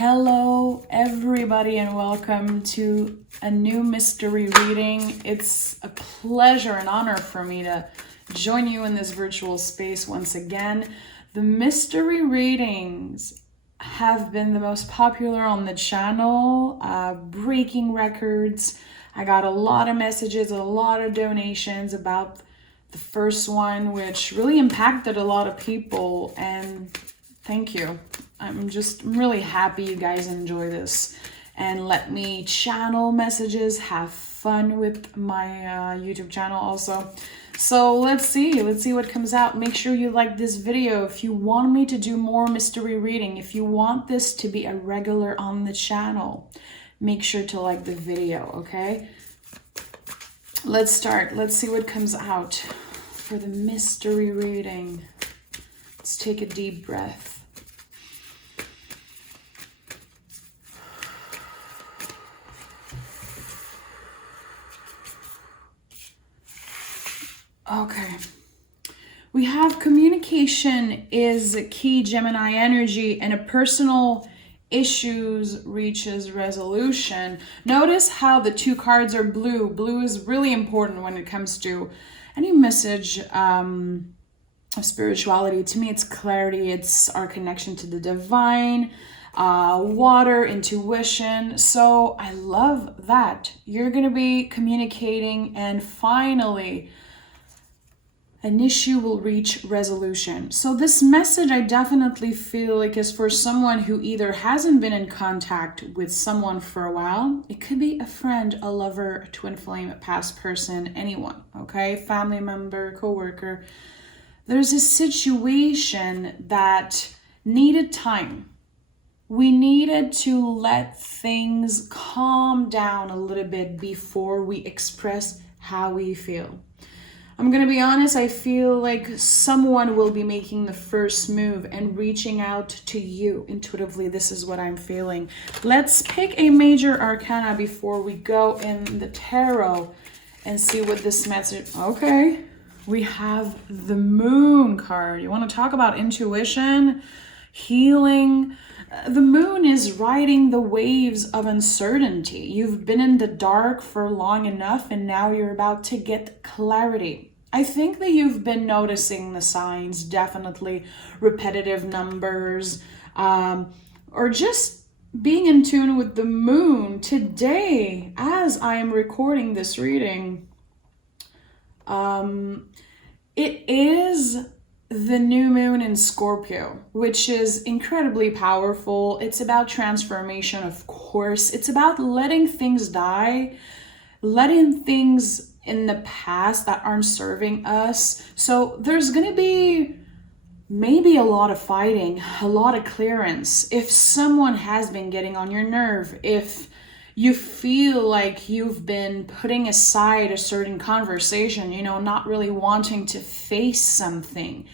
Hello, everybody, and welcome to a new mystery reading. It's a pleasure and honor for me to join you in this virtual space once again. The mystery readings have been the most popular on the channel, breaking records. I got a lot of messages, a lot of donations about the first one, which really impacted a lot of people, and thank you. I'm really happy you guys enjoy this and let me channel messages, have fun with my YouTube channel also. So let's see what comes out. Make sure you like this video if you want me to do more mystery reading. If you want this to be a regular on the channel, make sure to like the video, okay? Let's start. Let's see what comes out for the mystery reading. Let's take a deep breath. Okay, we have communication is key, Gemini energy, and a personal issues reaches resolution. Notice how the two cards are blue. Blue is really important when it comes to any message of spirituality. To me, it's clarity. It's our connection to the divine, water, intuition. So I love that. You're going to be communicating, and finally an issue will reach resolution. So this message, I definitely feel like, is for someone who either hasn't been in contact with someone for a while. It could be a friend, a lover, a twin flame, a past person, anyone, okay? Family member, coworker. There's a situation that needed time. We needed to let things calm down a little bit before we express how we feel. I'm going to be honest, I feel like someone will be making the first move and reaching out to you intuitively. This is what I'm feeling. Let's pick a major arcana before we go in the tarot and see what this message... Okay, we have the Moon card. You want to talk about intuition, healing? The Moon is riding the waves of uncertainty. You've been in the dark for long enough, and now you're about to get clarity. I think that you've been noticing the signs, definitely repetitive numbers, or just being in tune with the Moon. Today, as I am recording this reading, it is the new moon in Scorpio, which is incredibly powerful. It's about transformation, of course. It's about letting things die, letting things in the past that aren't serving us. So there's gonna be maybe a lot of fighting, a lot of clearance. If someone has been getting on your nerve, if you feel like you've been putting aside a certain conversation, not really wanting to face something,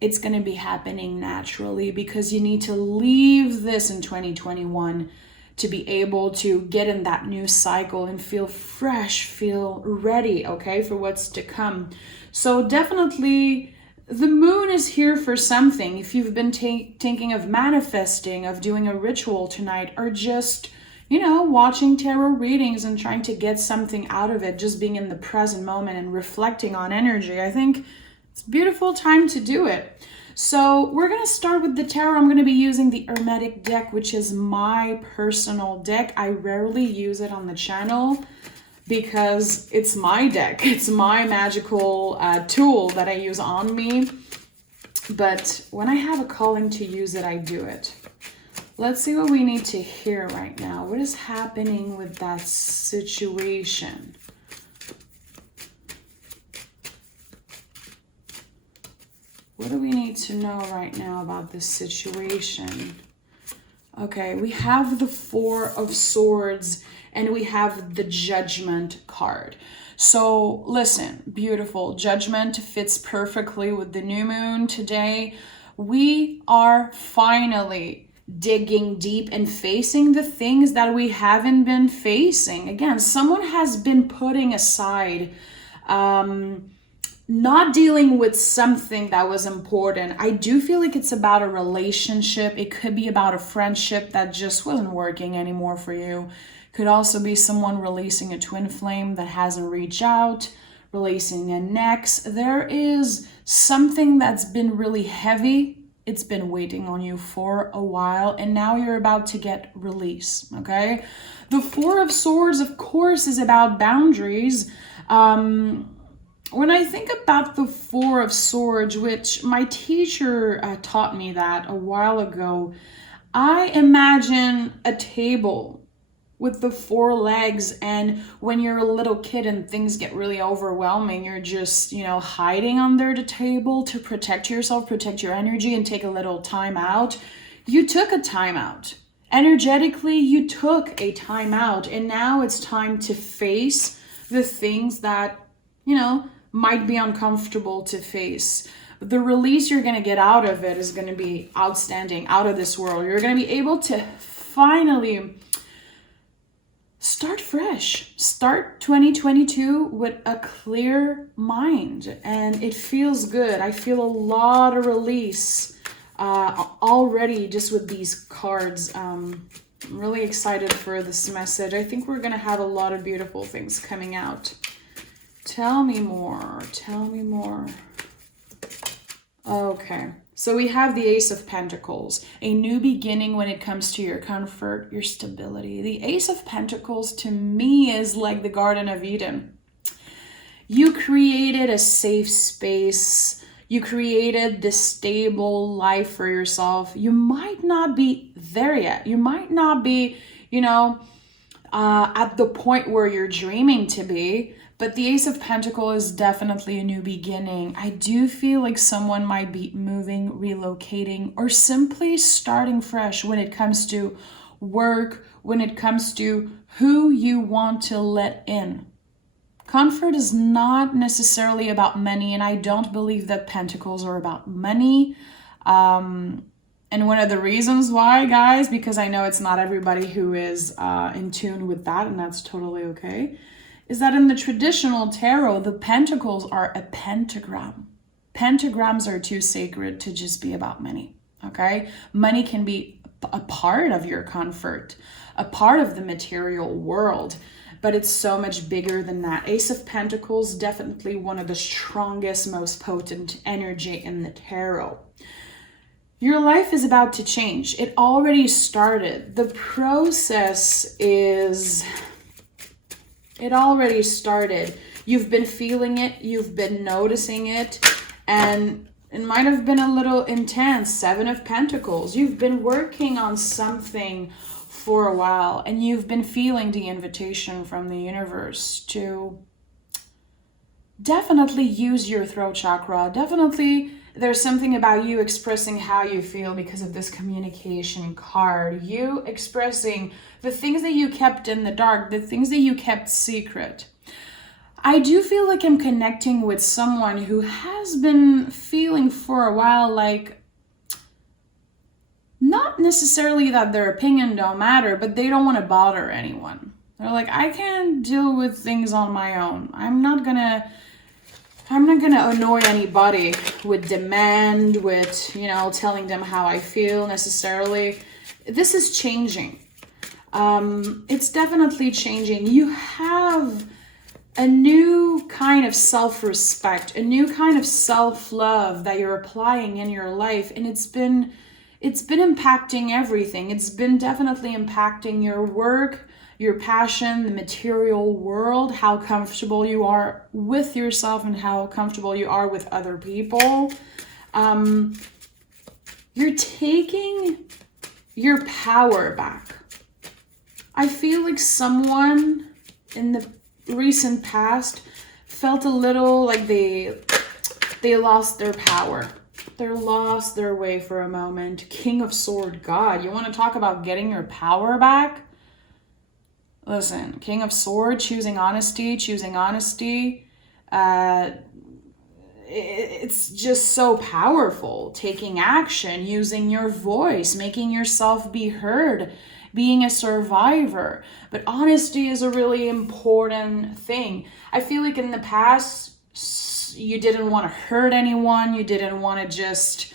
it's going to be happening naturally, because you need to leave this in 2021 to be able to get in that new cycle and feel fresh, feel ready, okay, for what's to come. So definitely the Moon is here for something. If you've been thinking of manifesting, of doing a ritual tonight, or just watching tarot readings and trying to get something out of it, just being in the present moment and reflecting on energy, I think it's a beautiful time to do it. So we're going to start with the tarot. I'm going to be using the Hermetic deck, which is my personal deck. I rarely use it on the channel because it's my deck. It's my magical tool that I use on me. But when I have a calling to use it, I do it. Let's see what we need to hear right now. What is happening with that situation? What do we need to know right now about this situation? Okay, we have the Four of Swords and we have the Judgment card. So listen, beautiful. Judgment fits perfectly with the new moon today. We are finally digging deep and facing the things that we haven't been facing. Again, someone has been putting aside not dealing with something that was important. I do feel like it's about a relationship. It could be about a friendship that just wasn't working anymore for you. Could also be someone releasing a twin flame that hasn't reached out, releasing an ex. There is something that's been really heavy. It's been waiting on you for a while, and now you're about to get release, okay? The Four of Swords, of course, is about boundaries. When I think about the Four of Swords, which my teacher taught me that a while ago, I imagine a table with the four legs, and when you're a little kid and things get really overwhelming, you're just, hiding under the table to protect yourself, protect your energy, and take a little time out. You took a time out. Energetically, you took a time out, and now it's time to face the things that, might be uncomfortable to face. But the release you're going to get out of it is going to be outstanding, out of this world. You're going to be able to finally start fresh. Start 2022 with a clear mind, and it feels good. I feel a lot of release already just with these cards. I'm really excited for this message. I think we're going to have a lot of beautiful things coming out. Tell me more. Tell me more. Okay. So we have the Ace of Pentacles, a new beginning when it comes to your comfort, your stability. The Ace of Pentacles to me is like the Garden of Eden. You created a safe space. You created this stable life for yourself. You might not be there yet. You might not be, at the point where you're dreaming to be. But the Ace of Pentacles is definitely a new beginning. I do feel like someone might be moving, relocating, or simply starting fresh when it comes to work, when it comes to who you want to let in. Comfort is not necessarily about money, and I don't believe that Pentacles are about money. And one of the reasons why, guys, because I know it's not everybody who is in tune with that, and that's totally okay, is that in the traditional tarot, the pentacles are a pentagram. Pentagrams are too sacred to just be about money, okay? Money can be a part of your comfort, a part of the material world, but it's so much bigger than that. Ace of Pentacles, definitely one of the strongest, most potent energy in the tarot. Your life is about to change. It already started. The process is... It already started. You've been feeling it. You've been noticing it. And it might have been a little intense. Seven of Pentacles. You've been working on something for a while. And you've been feeling the invitation from the universe to definitely use your throat chakra. Definitely there's something about you expressing how you feel because of this communication card. You expressing the things that you kept in the dark, the things that you kept secret. I do feel like I'm connecting with someone who has been feeling for a while like, not necessarily that their opinion don't matter, but they don't want to bother anyone. They're like, I can't deal with things on my own. I'm not gonna annoy anybody with demand, with, telling them how I feel necessarily. This is changing. It's definitely changing. You have a new kind of self-respect, a new kind of self-love that you're applying in your life. And it's been impacting everything. It's been definitely impacting your work, your passion, the material world, how comfortable you are with yourself and how comfortable you are with other people. You're taking your power back. I feel like someone in the recent past felt a little like they lost their power. They lost their way for a moment. King of Sword, God, you want to talk about getting your power back? Listen, King of Sword, choosing honesty. It's just so powerful. Taking action, using your voice, making yourself be heard, being a survivor. But honesty is a really important thing. I feel like in the past, you didn't want to hurt anyone. You didn't want to just...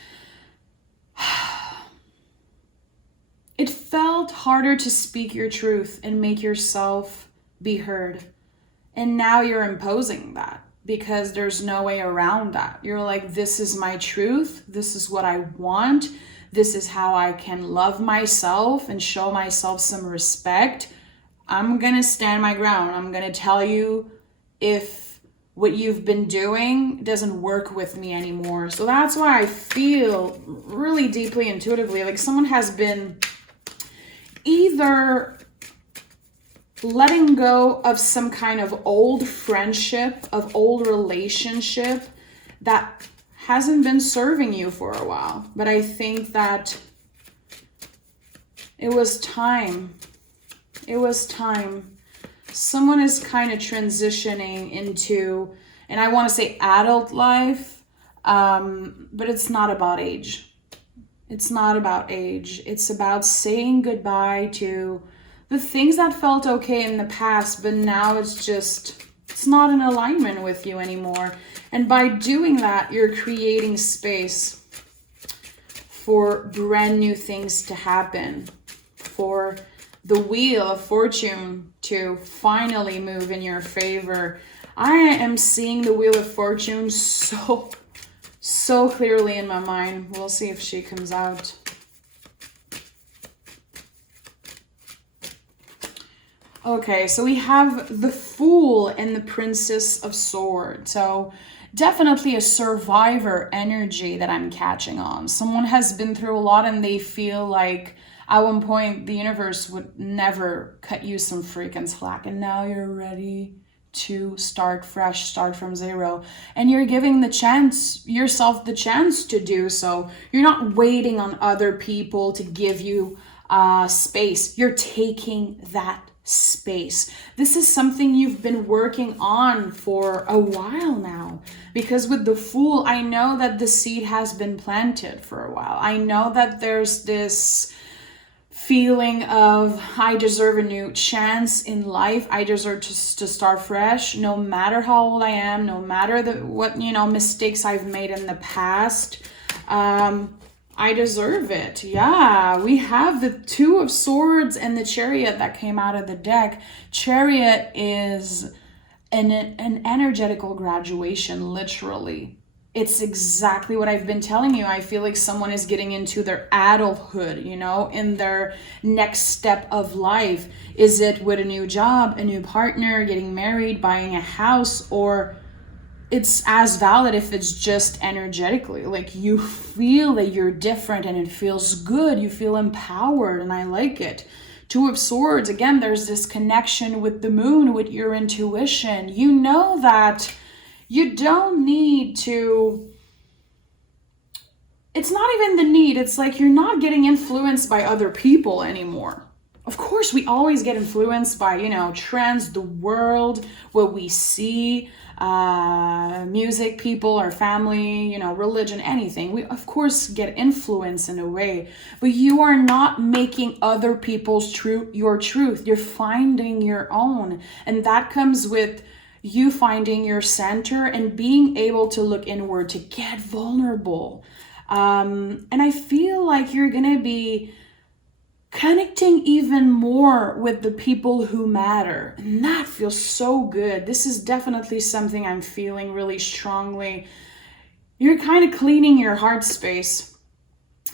It felt harder to speak your truth and make yourself be heard. And now you're imposing that because there's no way around that. You're like, this is my truth. This is what I want. This is how I can love myself and show myself some respect. I'm going to stand my ground. I'm going to tell you if what you've been doing doesn't work with me anymore. So that's why I feel really deeply intuitively like someone has been either letting go of some kind of old friendship, of old relationship that hasn't been serving you for a while. But I think that it was time. It was time. Someone is kind of transitioning into, and I want to say adult life, but it's not about age. It's not about age. It's about saying goodbye to the things that felt okay in the past, but now it's not in alignment with you anymore. And by doing that, you're creating space for brand new things to happen, for the wheel of fortune to finally move in your favor. I am seeing the wheel of fortune so clearly in my mind. We'll see if she comes out. Okay, so we have the Fool and the Princess of Swords. So definitely a survivor energy that I'm catching on. Someone has been through a lot and they feel like at one point the universe would never cut you some freaking slack. And now you're ready to start fresh, start from zero. And you're giving yourself the chance to do so. You're not waiting on other people to give you space. You're taking that space. This is something you've been working on for a while now, because with the Fool, I know that the seed has been planted for a while. I know that there's this feeling of I deserve a new chance in life. I deserve to start fresh, no matter how old I am, no matter what mistakes I've made in the past. I deserve it. Yeah, we have the Two of Swords and the Chariot that came out of the deck. Chariot is an energetical graduation, literally. It's exactly what I've been telling you. I feel like someone is getting into their adulthood, in their next step of life. Is it with a new job, a new partner, getting married, buying a house, or it's as valid if it's just energetically, like you feel that you're different and it feels good. You feel empowered, and I like it. Two of Swords, again, there's this connection with the moon, with your intuition. You know that you don't need to, it's not even the need. It's like you're not getting influenced by other people anymore. Of course, we always get influenced by, trends, the world, what we see, music, people, our family, religion, anything. We, of course, get influence in a way, but you are not making other people's your truth. You're finding your own. And that comes with you finding your center and being able to look inward, to get vulnerable. And I feel like you're going to be connecting even more with the people who matter. And that feels so good. This is definitely something I'm feeling really strongly. You're kind of cleaning your heart space.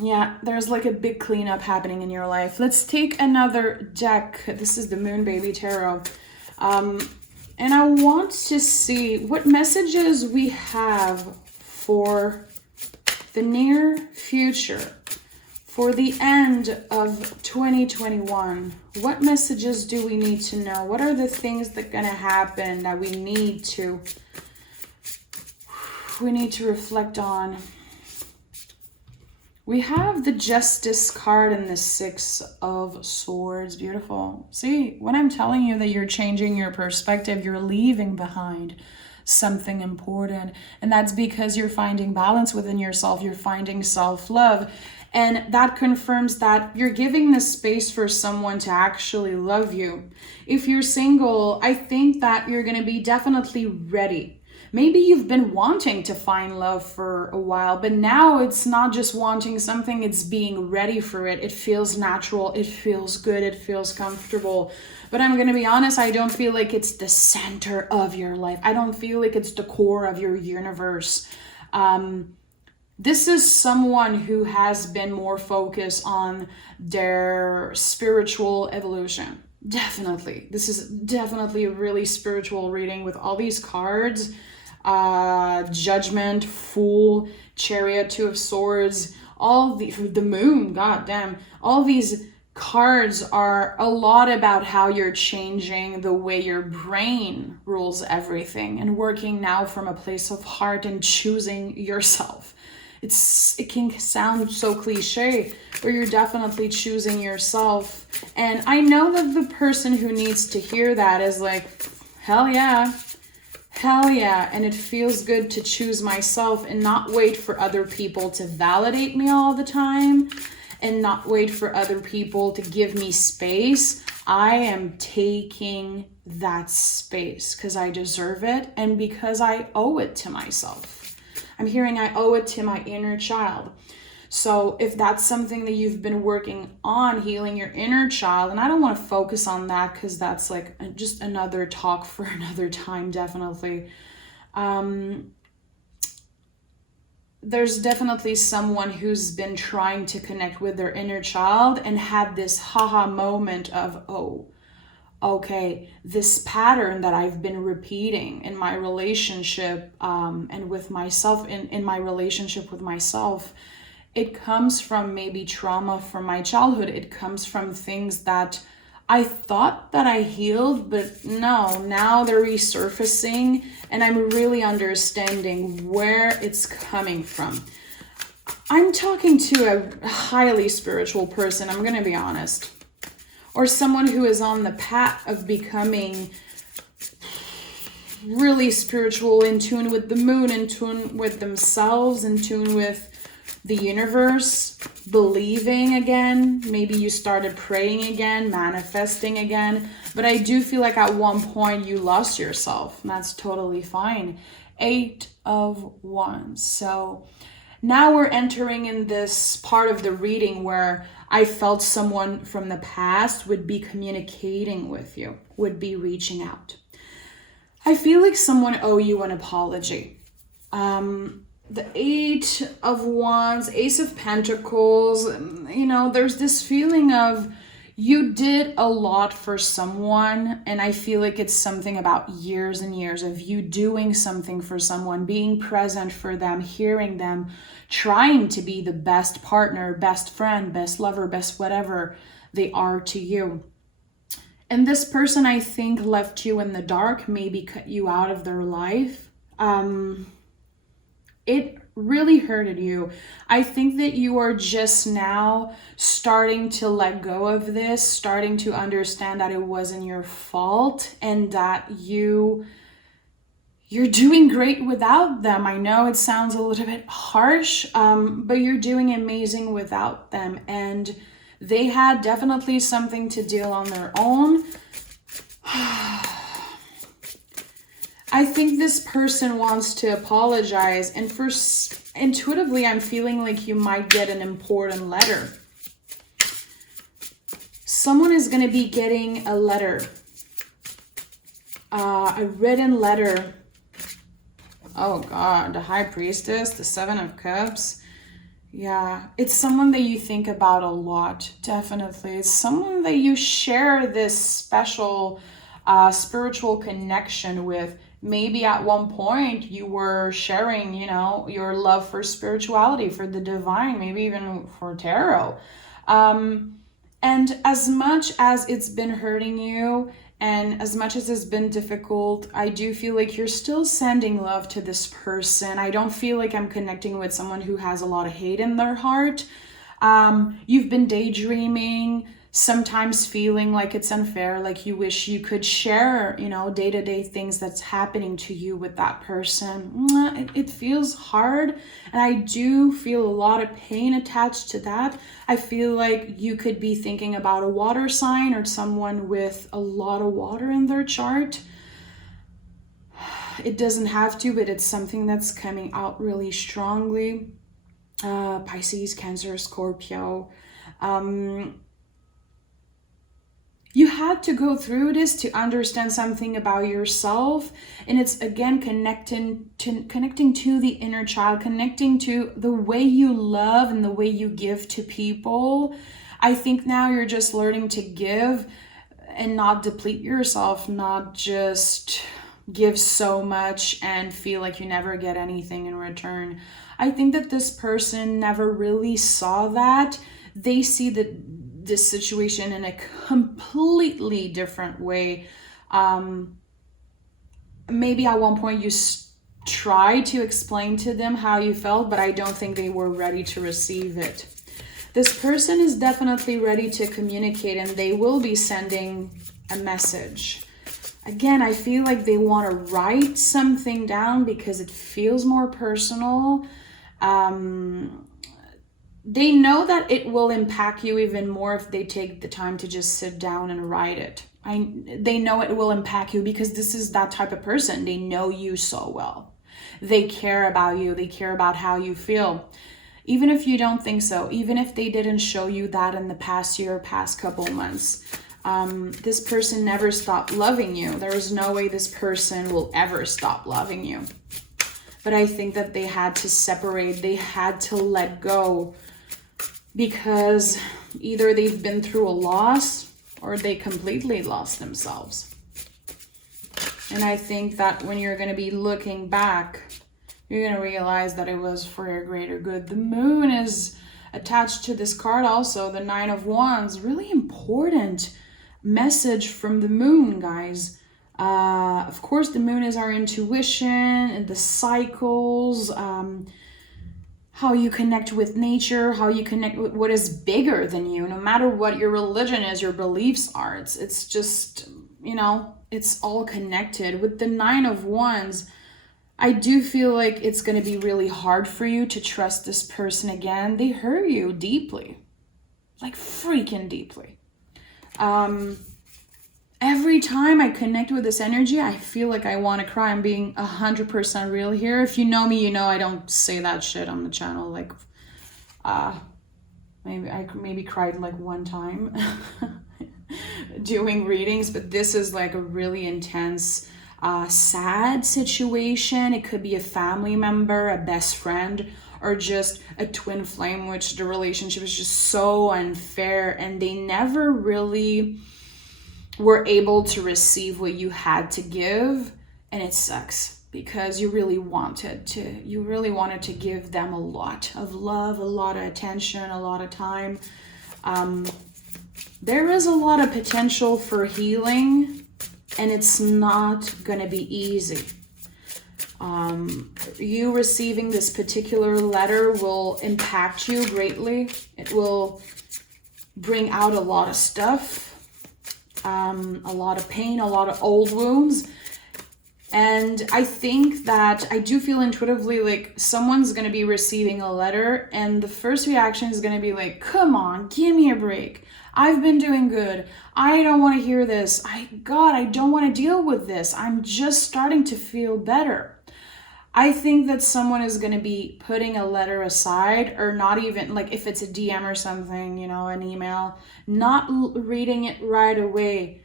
Yeah, there's like a big cleanup happening in your life. Let's take another deck. This is the Moon Baby Tarot. And I want to see what messages we have for the near future. For the end of 2021, what messages do we need to know? What are the things that are going to happen that we need to reflect on? We have the Justice card and the Six of Swords. Beautiful. See, when I'm telling you that you're changing your perspective, you're leaving behind something important. And that's because you're finding balance within yourself. You're finding self-love. And that confirms that you're giving the space for someone to actually love you. If you're single, I think that you're going to be definitely ready Maybe you've been wanting to find love for a while, but now it's not just wanting something, it's being ready for it. It feels natural, it feels good, it feels comfortable. But I'm going to be honest, I don't feel like it's the center of your life. I don't feel like it's the core of your universe. This is someone who has been more focused on their spiritual evolution. Definitely. This is definitely a really spiritual reading with all these cards. Judgment, Fool, Chariot, Two of Swords, all the Moon, god damn. All these cards are a lot about how you're changing the way your brain rules everything and working now from a place of heart and choosing yourself. It can sound so cliche, but you're definitely choosing yourself. And I know that the person who needs to hear that is like, hell yeah, and it feels good to choose myself and not wait for other people to validate me all the time and not wait for other people to give me space. I am taking that space because I deserve it and because I owe it to myself. I'm hearing I owe it to my inner child. So if that's something that you've been working on, healing your inner child, and I don't want to focus on that because that's like just another talk for another time, definitely. There's definitely someone who's been trying to connect with their inner child and had this haha moment of, oh, okay, this pattern that I've been repeating in my relationship and with myself, in my relationship with myself, it comes from maybe trauma from my childhood. It comes from things that I thought that I healed, but no, now they're resurfacing and I'm really understanding where it's coming from. I'm talking to a highly spiritual person, I'm going to be honest. Or someone who is on the path of becoming really spiritual, in tune with the moon, in tune with themselves, in tune with the universe, believing again. Maybe you started praying again, manifesting again. But I do feel like at one point you lost yourself, and that's totally fine. 8 of Wands. So now we're entering in this part of the reading where I felt someone from the past would be communicating with you, would be reaching out. I feel like someone owe you an apology. The 8 of Wands, Ace of Pentacles, you know, there's this feeling of you did a lot for someone, and I feel like it's something about years and years of you doing something for someone, being present for them, hearing them, trying to be the best partner, best friend, best lover, best whatever they are to you. And this person, I think, left you in the dark, maybe cut you out of their life. It really hurted you. I think that you are just now starting to let go of this, starting to understand that it wasn't your fault and that you're doing great without them. I know it sounds a little bit harsh, but you're doing amazing without them. And they had definitely something to deal on their own. I think this person wants to apologize, and intuitively I'm feeling like you might get an important letter. Someone is going to be getting a letter, a written letter. Oh God, the High Priestess, the 7 of Cups. Yeah, it's someone that you think about a lot, definitely. It's someone that you share this special spiritual connection with. Maybe at one point you were sharing, you know, your love for spirituality, for the divine, maybe even for tarot. And as much as it's been hurting you and as much as it's been difficult, I do feel like you're still sending love to this person. I don't feel like I'm connecting with someone who has a lot of hate in their heart. You've been daydreaming, sometimes feeling like it's unfair, like you wish you could share, you know, day-to-day things that's happening to you with that person. It feels hard, and I do feel a lot of pain attached to that. I feel like you could be thinking about a water sign or someone with a lot of water in their chart. It doesn't have to, but it's something that's coming out really strongly. Pisces, Cancer, Scorpio. You had to go through this to understand something about yourself. And it's again connecting to the inner child, connecting to the way you love and the way you give to people. I think now you're just learning to give and not deplete yourself, not just give so much and feel like you never get anything in return. I think that this person never really saw that. They see this situation in a completely different way. Maybe at one point you tried to explain to them how you felt, but I don't think they were ready to receive it. This person is definitely ready to communicate, and they will be sending a message. Again, I feel like they want to write something down because it feels more personal. They know that it will impact you even more if they take the time to just sit down and write it. They know it will impact you because this is that type of person. They know you so well. They care about you. They care about how you feel. Even if you don't think so, even if they didn't show you that in the past year, past couple months, this person never stopped loving you. There is no way this person will ever stop loving you. But I think that they had to separate. They had to let go because either they've been through a loss or they completely lost themselves. And I think that when you're going to be looking back, you're going to realize that it was for your greater good. The moon is attached to this card also, the 9 of Wands. Really important message from the moon, guys. Of course, the moon is our intuition and the cycles, how you connect with nature, how you connect with what is bigger than you, no matter what your religion is, your beliefs are. It's just, it's all connected. With the 9 of Wands, I do feel like it's going to be really hard for you to trust this person again. They hurt you deeply, like freaking deeply. Every time I connect with this energy, I feel like I want to cry. I'm being 100% real here. If you know me, you know I don't say that shit on the channel. Like, maybe cried like one time doing readings, but this is like a really intense, sad situation. It could be a family member, a best friend, or just a twin flame, which the relationship is just so unfair, and they never really were able to receive what you had to give, and it sucks because you really wanted to give them a lot of love, a lot of attention, a lot of time. There is a lot of potential for healing, and it's not gonna be easy. You receiving this particular letter will impact you greatly. It will bring out a lot of stuff. A lot of pain, a lot of old wounds. And I think that I do feel intuitively like someone's going to be receiving a letter, and the first reaction is going to be like, come on, give me a break. I've been doing good. I don't want to hear this. God, I don't want to deal with this. I'm just starting to feel better. I think that someone is going to be putting a letter aside, or not even, like if it's a DM or something, an email, not reading it right away,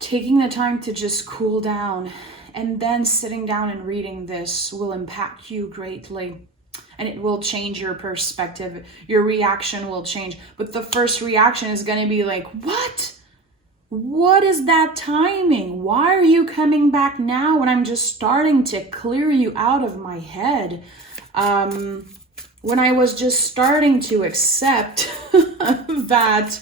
taking the time to just cool down, and then sitting down and reading this will impact you greatly. And it will change your perspective. Your reaction will change. But the first reaction is going to be like, what? What is that timing? Why are you coming back now when I'm just starting to clear you out of my head? When I was just starting to accept that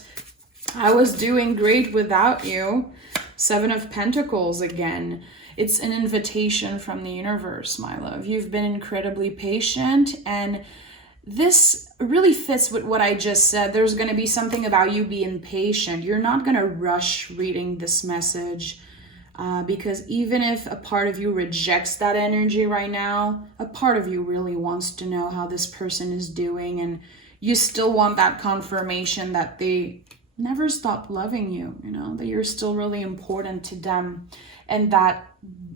I was doing great without you. 7 of Pentacles again. It's an invitation from the universe, my love. You've been incredibly patient, and this really fits with what I just said. There's going to be something about you being patient. You're not going to rush reading this message because even if a part of you rejects that energy right now, a part of you really wants to know how this person is doing, and you still want that confirmation that they never stop loving you, that you're still really important to them, and that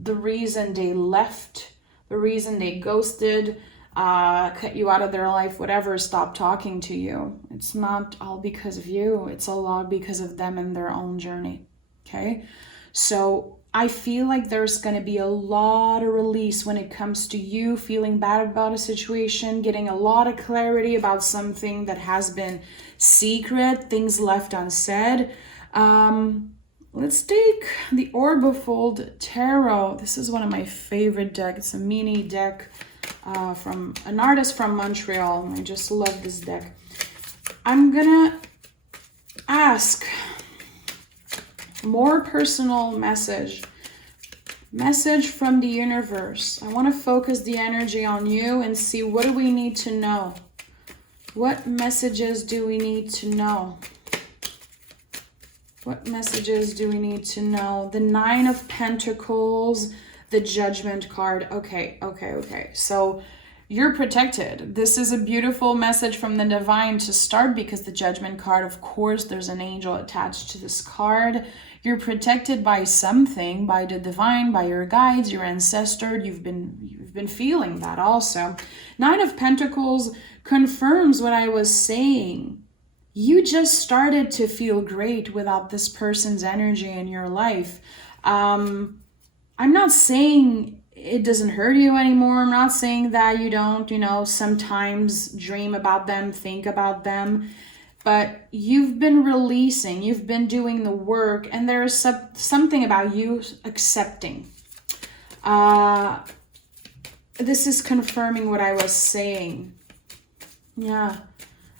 the reason they left, the reason they ghosted, cut you out of their life, whatever, stop talking to you, it's not all because of you. It's a lot because of them and their own journey. Okay? So I feel like there's going to be a lot of release when it comes to you feeling bad about a situation, getting a lot of clarity about something that has been secret, things left unsaid. Let's take the Orbifold Tarot. This is one of my favorite decks. It's a mini deck from an artist from Montreal. I just love this deck. I'm gonna ask more personal message from the universe. I want to focus the energy on you and see, what do we need to know? What messages do we need to know? What messages do we need to know? The Nine of Pentacles, the Judgment card. Okay. So you're protected. This is a beautiful message from the divine to start, because the Judgment card, of course, there's an angel attached to this card. You're protected by something, by the divine, by your guides, your ancestor. You've been feeling that also. Nine of Pentacles confirms what I was saying. You just started to feel great without this person's energy in your life. I'm not saying it doesn't hurt you anymore. I'm not saying that you don't, sometimes dream about them, think about them. But you've been releasing, you've been doing the work, and there is something about you accepting. This is confirming what I was saying. Yeah.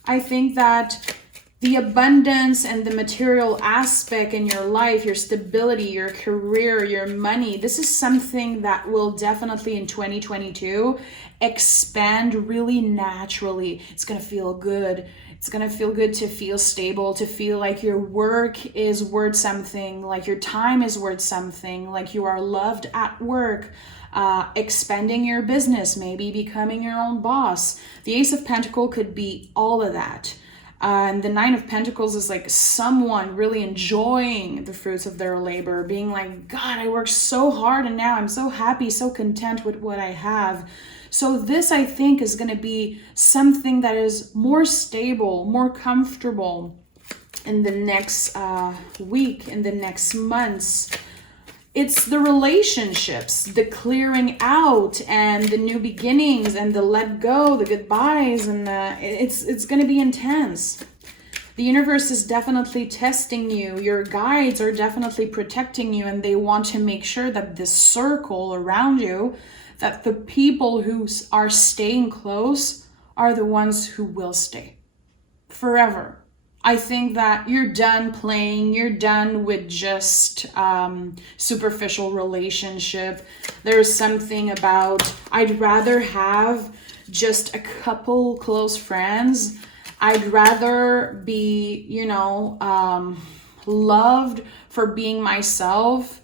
I think that the abundance and the material aspect in your life, your stability, your career, your money, this is something that will definitely in 2022 expand really naturally. It's going to feel good. It's going to feel good to feel stable, to feel like your work is worth something, like your time is worth something, like you are loved at work. Expanding your business, maybe becoming your own boss. The Ace of Pentacles could be all of that. And the Nine of Pentacles is like someone really enjoying the fruits of their labor, being like, God, I worked so hard and now I'm so happy, so content with what I have. So this, I think, is going to be something that is more stable, more comfortable in the next week, in the next months. It's the relationships, the clearing out and the new beginnings and the let go, the goodbyes, and it's going to be intense. The universe is definitely testing you. Your guides are definitely protecting you, and they want to make sure that this circle around you, that the people who are staying close are the ones who will stay forever. I think that you're done playing, you're done with just superficial relationship. There's something about, I'd rather have just a couple close friends. I'd rather be, loved for being myself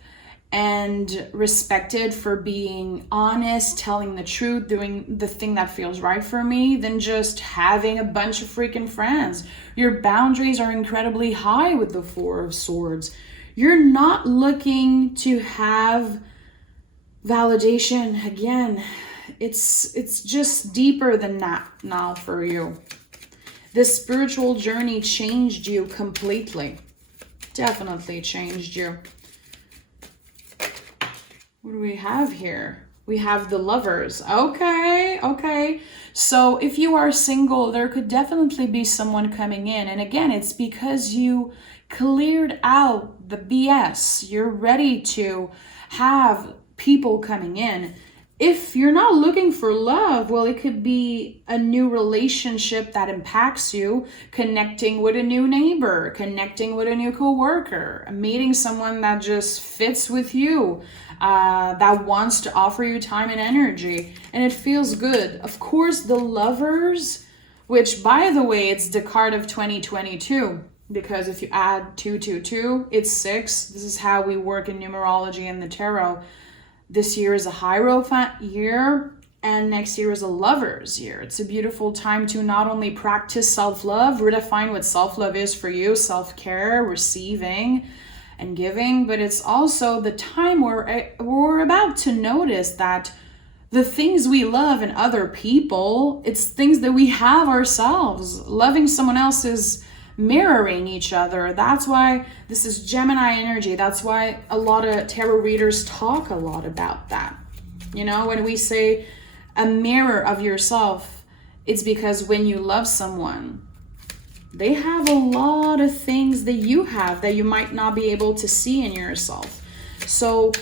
and respected for being honest, telling the truth, doing the thing that feels right for me, than just having a bunch of freaking friends. Your boundaries are incredibly high with the Four of Swords. You're not looking to have validation. Again, it's just deeper than that now for you. This spiritual journey changed you completely. Definitely changed you. What do we have here? We have the Lovers. Okay. So if you are single, there could definitely be someone coming in. And again, it's because you cleared out the BS. You're ready to have people coming in. If you're not looking for love, well, it could be a new relationship that impacts you, connecting with a new neighbor, connecting with a new coworker, meeting someone that just fits with you, that wants to offer you time and energy, and it feels good. Of course, the Lovers, which, by the way, it's the card of 2022, because if you add 222, it's 6. This is how we work in numerology and the tarot. This year is a Hierophant year, And next year is a lover's year. It's a beautiful time to not only practice self-love, redefine what self-love is for you, self-care, receiving and giving, but it's also the time where we're about to notice that the things we love in other people, it's things that we have ourselves. Loving someone else is mirroring each other. That's why this is Gemini energy. That's why a lot of tarot readers talk a lot about that. You know, when we say a mirror of yourself, it's because when you love someone, they have a lot of things that you have that you might not be able to see in yourself. So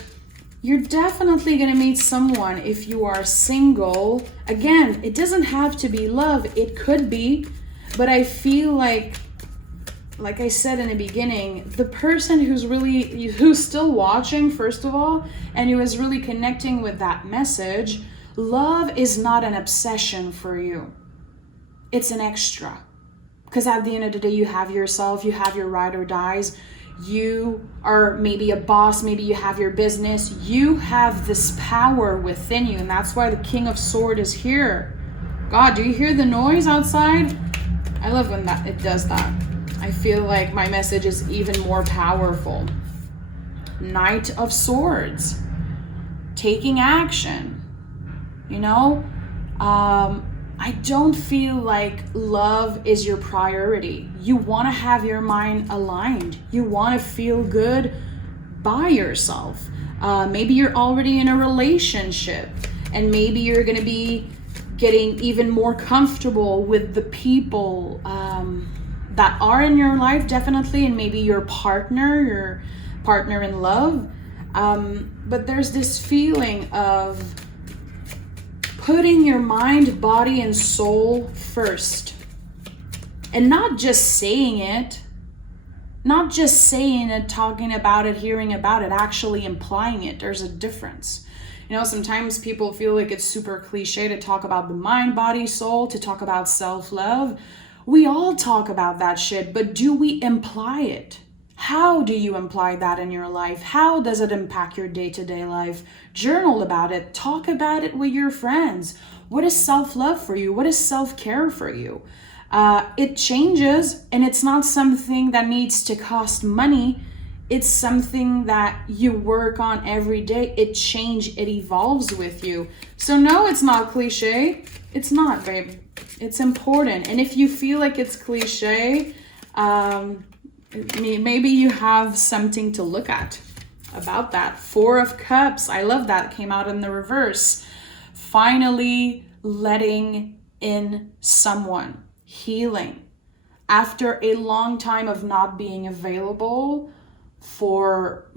you're definitely going to meet someone if you are single. Again, it doesn't have to be love. It could be. But I feel like I said in the beginning, the person who's still watching, first of all, and who is really connecting with that message, love is not an obsession for you. It's an extra. Because at the end of the day, you have yourself, you have your ride or dies. You are maybe a boss, maybe you have your business. You have this power within you, and that's why the King of Swords is here. God, do you hear the noise outside? I love when it does that. I feel like my message is even more powerful. Knight of Swords. Taking action. You know? I don't feel like love is your priority. You want to have your mind aligned. You want to feel good by yourself. Maybe you're already in a relationship, and maybe you're going to be getting even more comfortable with the people that are in your life, definitely, and maybe your partner in love. But there's this feeling of putting your mind, body, and soul first. And not just saying it, talking about it, hearing about it, actually implying it. There's a difference. You know, sometimes people feel like it's super cliche to talk about the mind, body, soul, to talk about self-love. We all talk about that shit, but do we imply it? How do you imply that in your life? How does it impact your day-to-day life? Journal about it. Talk about it with your friends. What is self-love for you? What is self-care for you? It changes, and it's not something that needs to cost money. It's something that you work on every day. It evolves with you. So no, it's not cliche. It's not, babe. It's important. And if you feel like it's cliche, maybe you have something to look at about that. Four of Cups. I love that. It came out in the reverse. Finally letting in someone. Healing. After a long time of not being available for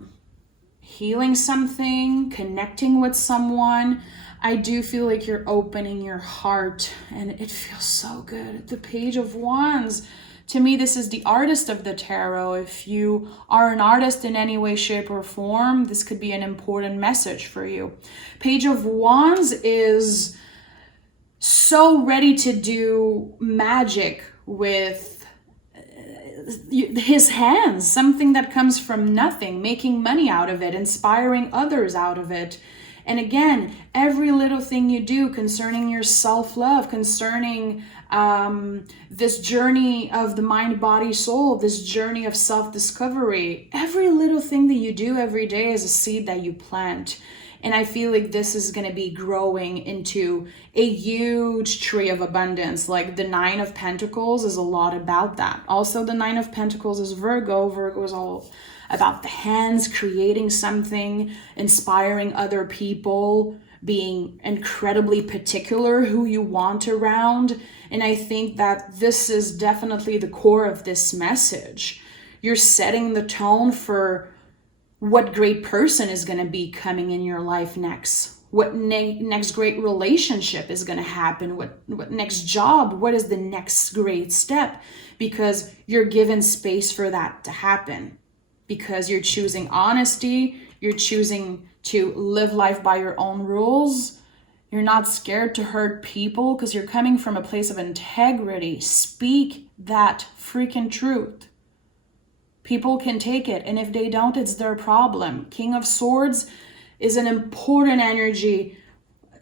healing something, connecting with someone, I do feel like you're opening your heart, and it feels so good. The Page of Wands. To me, this is the artist of the tarot. If you are an artist in any way, shape, or form, this could be an important message for you. Page of Wands is so ready to do magic with his hands, something that comes from nothing, making money out of it, inspiring others out of it. And again, every little thing you do concerning your self-love, concerning this journey of the mind, body, soul, this journey of self-discovery, every little thing that you do every day is a seed that you plant. And I feel like this is going to be growing into a huge tree of abundance. Like the Nine of Pentacles is a lot about that. Also, the Nine of Pentacles is Virgo. Virgo is all about the hands, creating something, inspiring other people, being incredibly particular who you want around. And I think that this is definitely the core of this message. You're setting the tone for what great person is going to be coming in your life next. What next great relationship is going to happen? What next job? What is the next great step? Because you're given space for that to happen. Because you're choosing honesty. You're choosing to live life by your own rules. You're not scared to hurt people because you're coming from a place of integrity. Speak that freaking truth. People can take it, and if they don't, it's their problem. King of Swords is an important energy.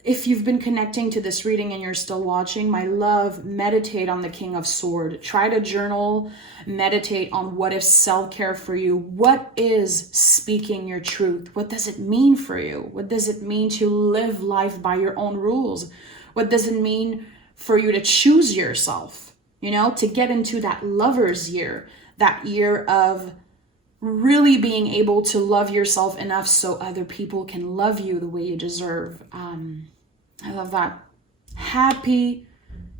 if you've been connecting to this reading and you're still watching, my love, meditate on the King of Swords. Try to journal, meditate on what is self-care for you. What is speaking your truth? What does it mean for you? What does it mean to live life by your own rules? What does it mean for you to choose yourself? You know, to get into that lover's year, that year of really being able to love yourself enough so other people can love you the way you deserve. I love that. Happy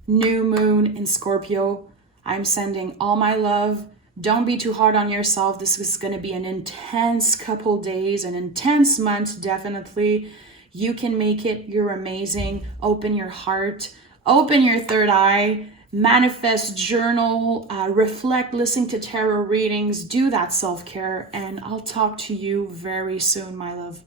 new moon in Scorpio. I'm sending all my love. Don't be too hard on yourself. This is going to be an intense couple days, an intense month, definitely. You can make it. You're amazing. Open your heart. Open your third eye. Manifest, journal, reflect, listen to tarot readings. Do that self-care. And I'll talk to you very soon, my love.